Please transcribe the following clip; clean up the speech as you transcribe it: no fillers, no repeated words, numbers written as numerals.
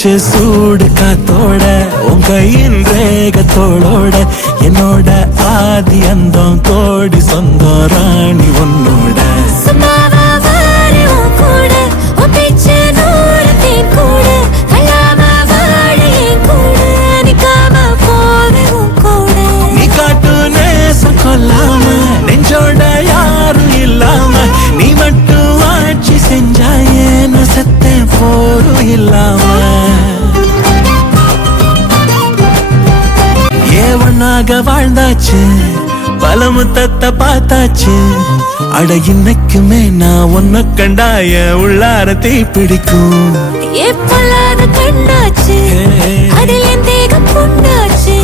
மூச்சு சூடு காத்தோட உன் கையின் ரேகத்தோளோட என்னோட ஆதி அந்தம் கோடி சொந்தம் ராணி உன்னோட நீ காட்டு நேசம் கொல்லாம நெஞ்சோட யாரும் இல்லாம நீ மட்டும் ஆட்சி செஞ்சாயேன்னு சத்தேன் போரும் இல்லாம ஏவனாக வாழ்ந்தாச்சு பல முத்தத்தை பார்த்தாச்சு அட இன்னைக்குமே நான் உன்னை கண்டாய உள்ளார தீ பிடிக்கும் எப்பொல்லாத கண்ணாச்சு அதில் என் தேகம் புண்ணாச்சு